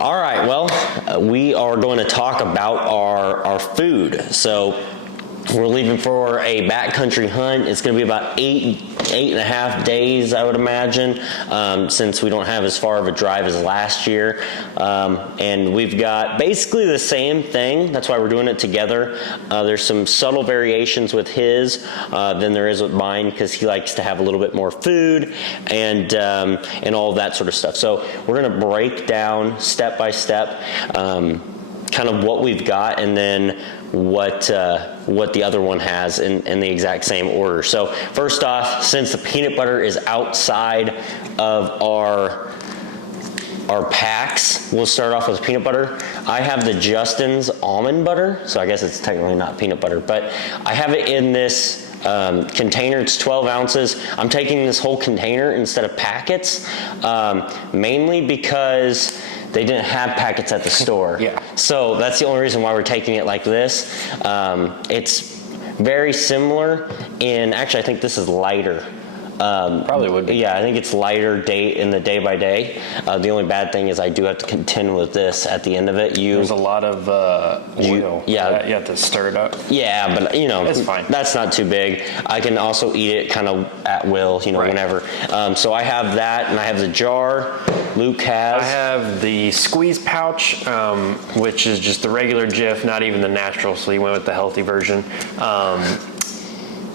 All right, well, we are going to talk about our food. So we're leaving for a backcountry hunt. It's going to be about eight and a half days, I would imagine, since we don't have as far of a drive as last year. And we've got basically the same thing. That's why we're doing it together. There's some subtle variations with his than there is with mine, because he likes to have a little bit more food and all of that sort of stuff. So we're going to break down step by step kind of what we've got, and then what the other one has in the exact same order. So first off, since the peanut butter is outside of our packs, we'll start off with peanut butter. I have the Justin's almond butter, so I guess it's technically not peanut butter, but I have it in this container. It's 12 ounces. I'm taking this whole container instead of packets, mainly because they didn't have packets at the store. Yeah. So that's the only reason why we're taking it like this. It's very similar actually I think this is lighter. Probably would be. Yeah, I think it's lighter in the day by day. The only bad thing is I do have to contend with this at the end of it. There's a lot of oil. Yeah. You have to stir it up. Yeah, but it's fine. That's not too big. I can also eat it kind of at will, right. Whenever. So I have that, and I have the jar. Luke has. I have the squeeze pouch, which is just the regular Jif, not even the natural, so you went with the healthy version.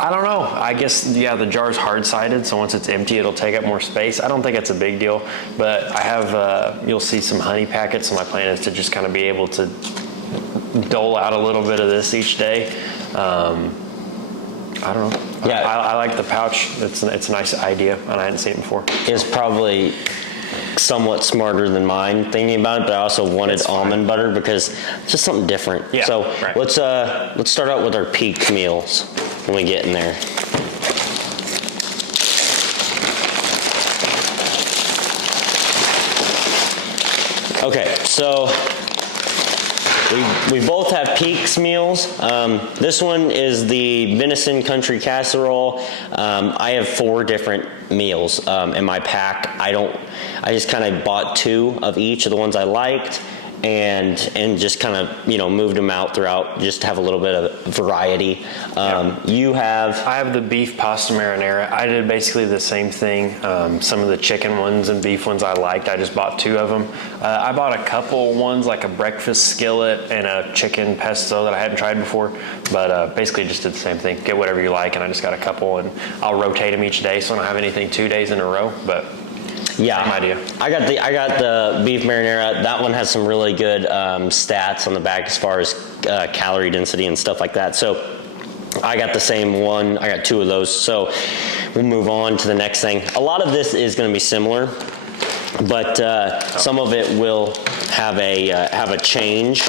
I don't know. I guess, yeah, the jar's hard-sided, so once it's empty, it'll take up more space. I don't think it's a big deal, but I have, you'll see some honey packets, so my plan is to just kind of be able to dole out a little bit of this each day. I don't know. Yeah. I like the pouch. It's a nice idea, and I hadn't seen it before. It's probably somewhat smarter than mine thinking about it, but I also wanted almond butter because it's just something different. Yeah, so right. let's start out with our peak meals when we get in there. Okay, so we both have Peaks meals. This one is the venison country casserole. I have 4 different meals in my pack. I just kind of bought 2 of each of the ones I liked, and just kind of moved them out throughout just to have a little bit of variety. I have the beef pasta marinara. I did basically the same thing. Some of the chicken ones and beef ones I liked. I just bought 2 of them. I bought a couple ones, like a breakfast skillet and a chicken pesto that I hadn't tried before, but basically just did the same thing. Get whatever you like, and I just got a couple, and I'll rotate them each day, so I don't have anything 2 days in a row, but yeah, same idea. I got the beef marinara. That one has some really good stats on the back as far as calorie density and stuff like that. So I got the same one. I got 2 of those. So we'll move on to the next thing. A lot of this is going to be similar, but some of it will have a change.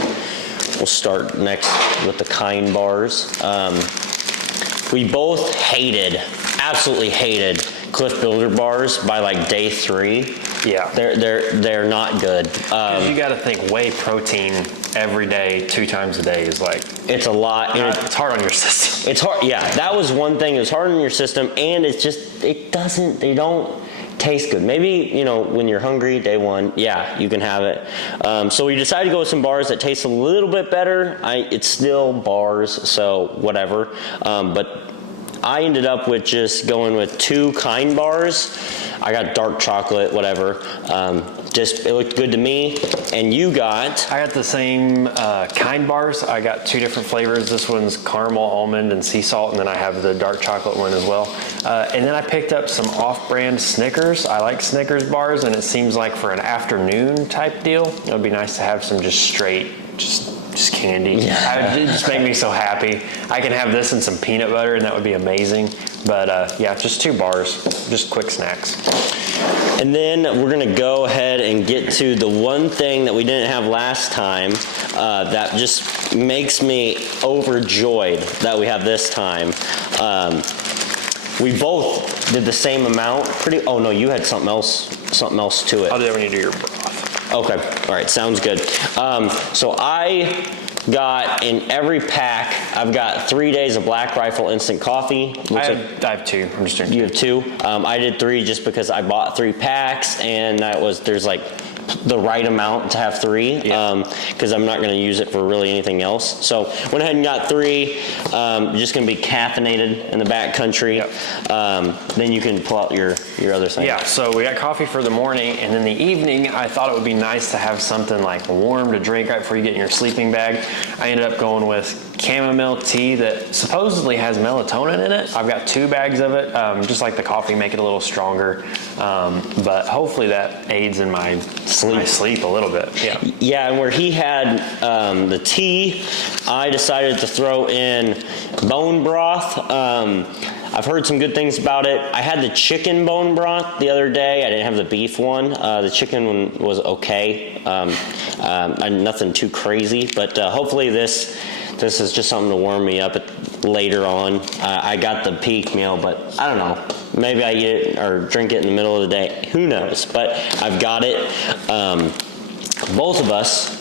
We'll start next with the Kind bars. We both absolutely hated Cliff Builder bars by like day 3. Yeah, they're not good. You got to think whey protein every day, 2 times a day is like, it's a lot. It's hard on your system. It's hard. Yeah, that was one thing. It was hard on your system, and they don't taste good. Maybe when you're hungry, day 1, yeah, you can have it. So we decided to go with some bars that taste a little bit better. It's still bars, so whatever. But I ended up with just going with 2 Kind bars. I got dark chocolate, whatever. It looked good to me. And you got? I got the same Kind bars. I got 2 different flavors. This one's caramel, almond, and sea salt, and then I have the dark chocolate one as well. And then I picked up some off-brand Snickers. I like Snickers bars, and it seems like for an afternoon type deal, it would be nice to have some just straight, just candy. Yeah. It just made me so happy. I can have this and some peanut butter, and that would be amazing. But yeah, just 2 bars, just quick snacks. And then we're gonna go ahead and get to the one thing that we didn't have last time that just makes me overjoyed that we have this time. We both did the same amount. Oh no, you had something else to it. I'll do it when you do your broth. Okay, all right, sounds good. So I got in every pack, I've got 3 days of Black Rifle instant coffee. I have 2. I'm just doing 2. You have 2. I did 3 just because I bought 3 packs, and there's like the right amount to have 3 because I'm not going to use it for really anything else. So went ahead and got 3. Just going to be caffeinated in the backcountry. Then you can pull out your other thing. Yeah, so we got coffee for the morning, and then the evening I thought it would be nice to have something like warm to drink right before you get in your sleeping bag. I ended up going with chamomile tea that supposedly has melatonin in it. I've got 2 bags of it, just like the coffee, make it a little stronger. But hopefully that aids in my sleep a little bit. Yeah, and where he had the tea, I decided to throw in bone broth. I've heard some good things about it. I had the chicken bone broth the other day. I didn't have the beef one. The chicken one was okay. Nothing too crazy, but hopefully this is just something to warm me up later on. I got the peak meal, but I don't know. Maybe I eat it or drink it in the middle of the day. Who knows? But I've got it. Both of us,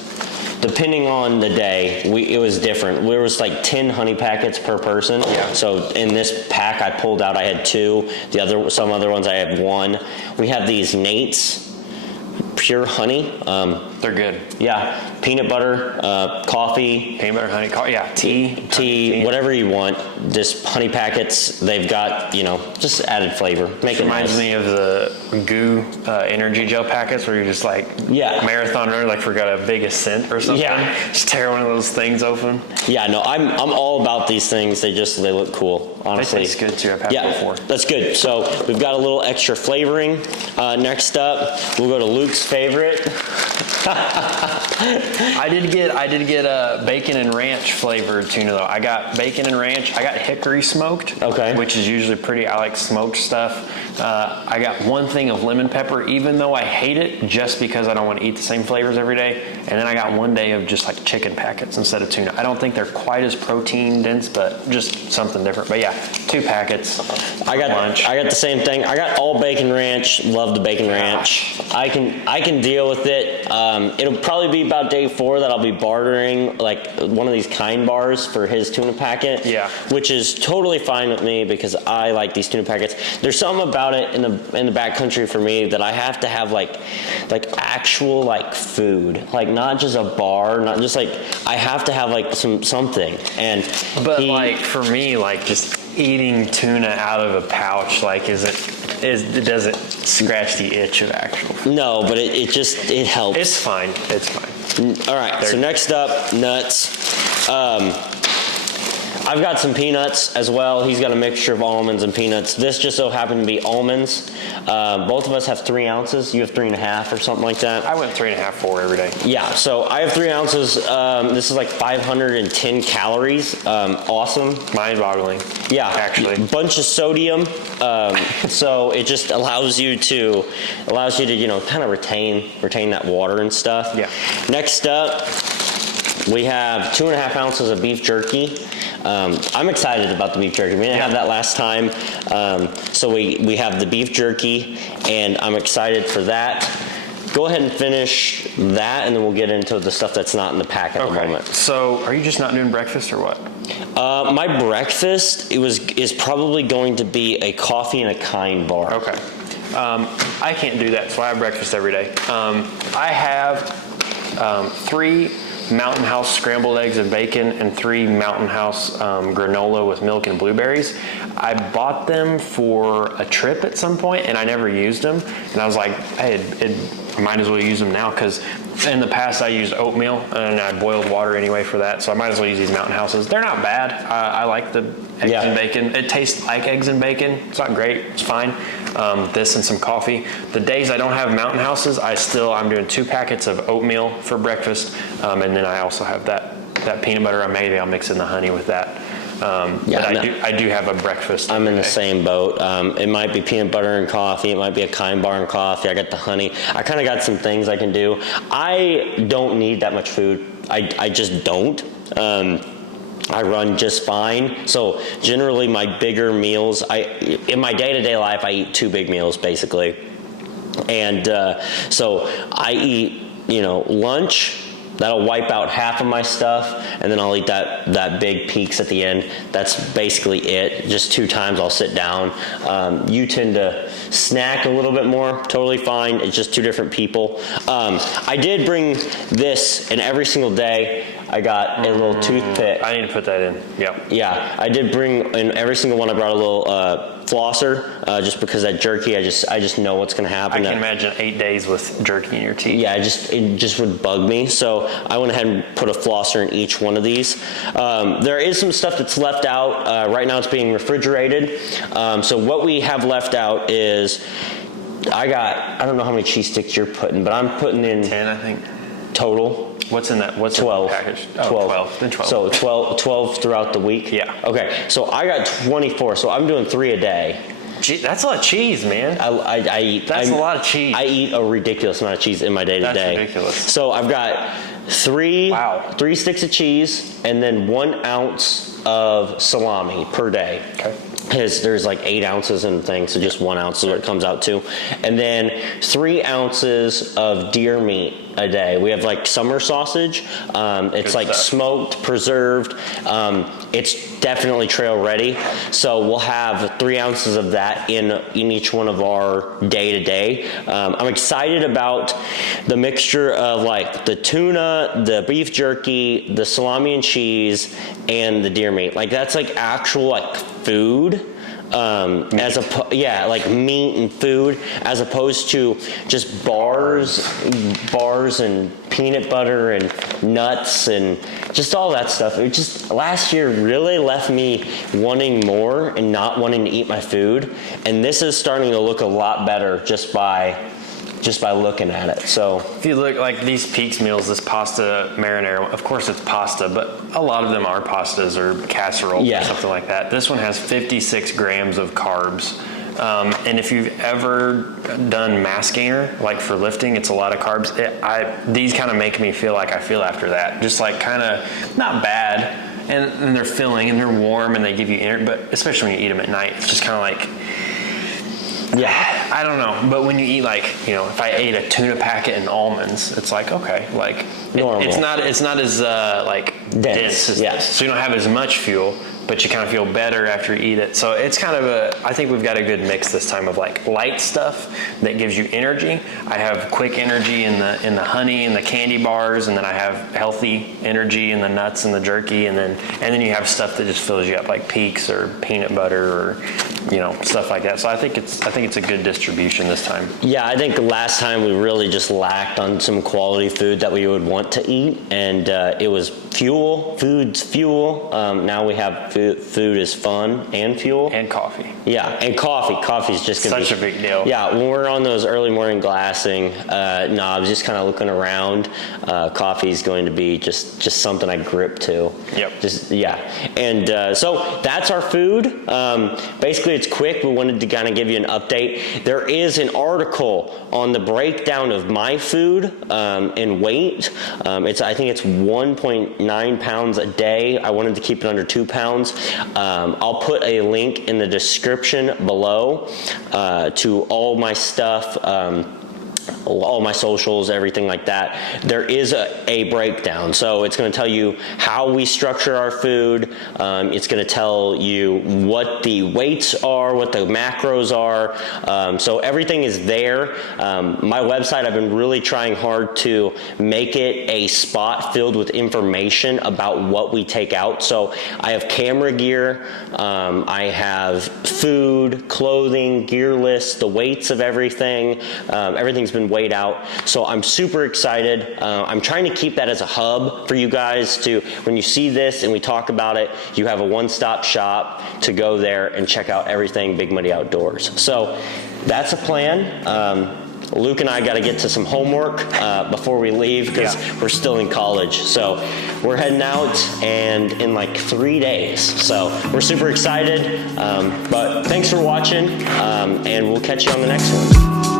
depending on the day, it was different. There was like 10 honey packets per person. So in this pack I pulled out, I had 2. Some other ones I had 1. We have these Nate's pure honey. They're good. Yeah, peanut butter, coffee. Peanut butter, honey, coffee, tea, whatever you want. Just honey packets. They've got, just added flavor. Make it reminds nice. me of the Goo energy gel packets where you're just like marathon runner, like forgot a big ascent or something. Just tear one of those things open. Yeah, no, I'm all about these things. They look cool. Honestly, they taste good too. I've had it before. That's good. So we've got a little extra flavoring. Next up, we'll go to Luke's favorite. I did get a bacon and ranch flavored tuna though. I got bacon and ranch. I got hickory smoked, which is usually pretty. I like smoked stuff. I got 1 thing of lemon pepper, even though I hate it, just because I don't want to eat the same flavors every day. And then I got 1 day of just like chicken packets instead of tuna. I don't think they're quite as protein dense, but just something different. But yeah, 2 packets. I got lunch. I got the same thing. I got all bacon ranch. Love the bacon ranch. I can deal with it. It'll probably be about day 4 that I'll be bartering like one of these Kind bars for his tuna packet. Which is totally fine with me because I like these tuna packets. There's something about it in the backcountry for me that I have to have like actual like food, like not just a bar, not just like I have to have like something. But for me, like just eating tuna out of a pouch, like it doesn't scratch the itch of actual food. No, but it helps. It's fine. All right, so next up, nuts. I've got some peanuts as well. He's got a mixture of almonds and peanuts. This just so happened to be almonds. Both of us have 3 ounces. You have 3.5 or something like that. I went 3.5, 4 every day. Yeah, so I have 3 ounces. This is like 510 calories. Awesome. Mind-boggling. Yeah, actually. A bunch of sodium. So it just allows you to kind of retain that water and stuff. Yeah. Next up, we have 2.5 ounces of beef jerky. I'm excited about the beef jerky. We didn't have that last time. So we have the beef jerky, and I'm excited for that. Go ahead and finish that, and then we'll get into the stuff that's not in the pack at the moment. So are you just not doing breakfast or what? My breakfast is probably going to be a coffee and a Kind bar. Okay. I can't do that, so I have breakfast every day. I have 3 Mountain House scrambled eggs and bacon and 3 Mountain House granola with milk and blueberries. I bought them for a trip at some point and I never used them. And I was like, hey, I might as well use them now because in the past I used oatmeal and I boiled water anyway for that. So I might as well use these Mountain Houses. They're not bad. I like the eggs and bacon. It tastes like eggs and bacon. It's not great. It's fine. This and some coffee. The days I don't have Mountain Houses, I'm doing 2 packets of oatmeal for breakfast, and then I also have that peanut butter. Maybe I'll mix in the honey with that. I do have a breakfast. I'm in the same boat. It might be peanut butter and coffee. It might be a Kind bar and coffee. I got the honey. I kind of got some things I can do. I don't need that much food. I just don't. I run just fine. So generally my bigger meals, in my day-to-day life, I eat 2 big meals basically. And so I eat, lunch, that'll wipe out half of my stuff, and then I'll eat that big Peaks at the end. That's basically it. Just 2 times I'll sit down. You tend to snack a little bit more. Totally fine. It's just 2 different people. I did bring this in every single day. I got a little toothpick. I need to put that in. Yep. Yeah, I did bring in every single one. I brought a little flosser, just because that jerky, I just know what's going to happen. I can imagine 8 days with jerky in your teeth. Yeah, it just would bug me. So I went ahead and put a flosser in each one of these. There is some stuff that's left out. Right now it's being refrigerated. So what we have left out is, I don't know how many cheese sticks you're putting, but I'm putting in 10, I think. Total. What's in that? What's 12. in the package? Oh, 12. Then 12. So 12 throughout the week? Yeah. Okay, so I got 24, so I'm doing 3 a day. That's a lot of cheese, man. I eat. That's a lot of cheese. I eat a ridiculous amount of cheese in my day to day. That's ridiculous. So I've got 3 Wow. 3 sticks of cheese and then 1 ounce of salami per day. Okay. Because there's like 8 ounces in things, so just 1 ounce is what it comes out to. And then 3 ounces of deer meat a day. We have like summer sausage. It's like smoked, preserved. It's definitely trail ready. So we'll have 3 ounces of that in each one of our day to day. I'm excited about the mixture of like the tuna, the beef jerky, the salami and cheese, and the deer meat. Like that's like actual like food. Like meat and food, as opposed to just bars and peanut butter and nuts and just all that stuff. It just last year really left me wanting more and not wanting to eat my food, and this is starting to look a lot better just by looking at it. So if you look like these Peaks meals, this pasta marinara, of course it's pasta, but a lot of them are pastas or casseroles or something like that. This one has 56 grams of carbs. And if you've ever done mass gainer, like for lifting, it's a lot of carbs. These kind of make me feel like I feel after that. Just like kind of not bad. And they're filling and they're warm and they give you energy, but especially when you eat them at night, it's just kind of like, yeah, I don't know. But when you eat if I ate a tuna packet and almonds, it's like, okay, like it's not as dense as this. So you don't have as much fuel, but you kind of feel better after you eat it. So it's kind of I think we've got a good mix this time of like light stuff that gives you energy. I have quick energy in the honey and the candy bars, and then I have healthy energy in the nuts and the jerky, and then you have stuff that just fills you up like Peaks or peanut butter or stuff like that. So I think it's a good distribution this time. Yeah, I think last time we really just lacked on some quality food that we would want to eat, and it was fuel. Food's fuel. Now we have food is fun and fuel. And coffee. Yeah, and coffee. Coffee's just going to be such a big deal. Yeah, when we're on those early morning glassing knobs, just kind of looking around, coffee's going to be just something I grip to. Yep. And so that's our food. Basically, it's quick. We wanted to kind of give you an update. There is an article on the breakdown of my food and weight. I think it's 1.9 pounds a day. I wanted to keep it under 2 pounds. I'll put a link in the description below to all my stuff. All my socials, everything like that. There is a breakdown. So it's going to tell you how we structure our food. It's going to tell you what the weights are, what the macros are. So everything is there. My website, I've been really trying hard to make it a spot filled with information about what we take out. So I have camera gear. I have food, clothing, gear lists, the weights of everything. Everything's been weighed out. So I'm super excited. I'm trying to keep that as a hub for you guys to, when you see this and we talk about it, you have a one-stop shop to go there and check out everything Big Muddy Outdoors. So that's a plan. Luke and I got to get to some homework before we leave because we're still in college. So we're heading out and in like 3 days. So we're super excited. But thanks for watching and we'll catch you on the next one.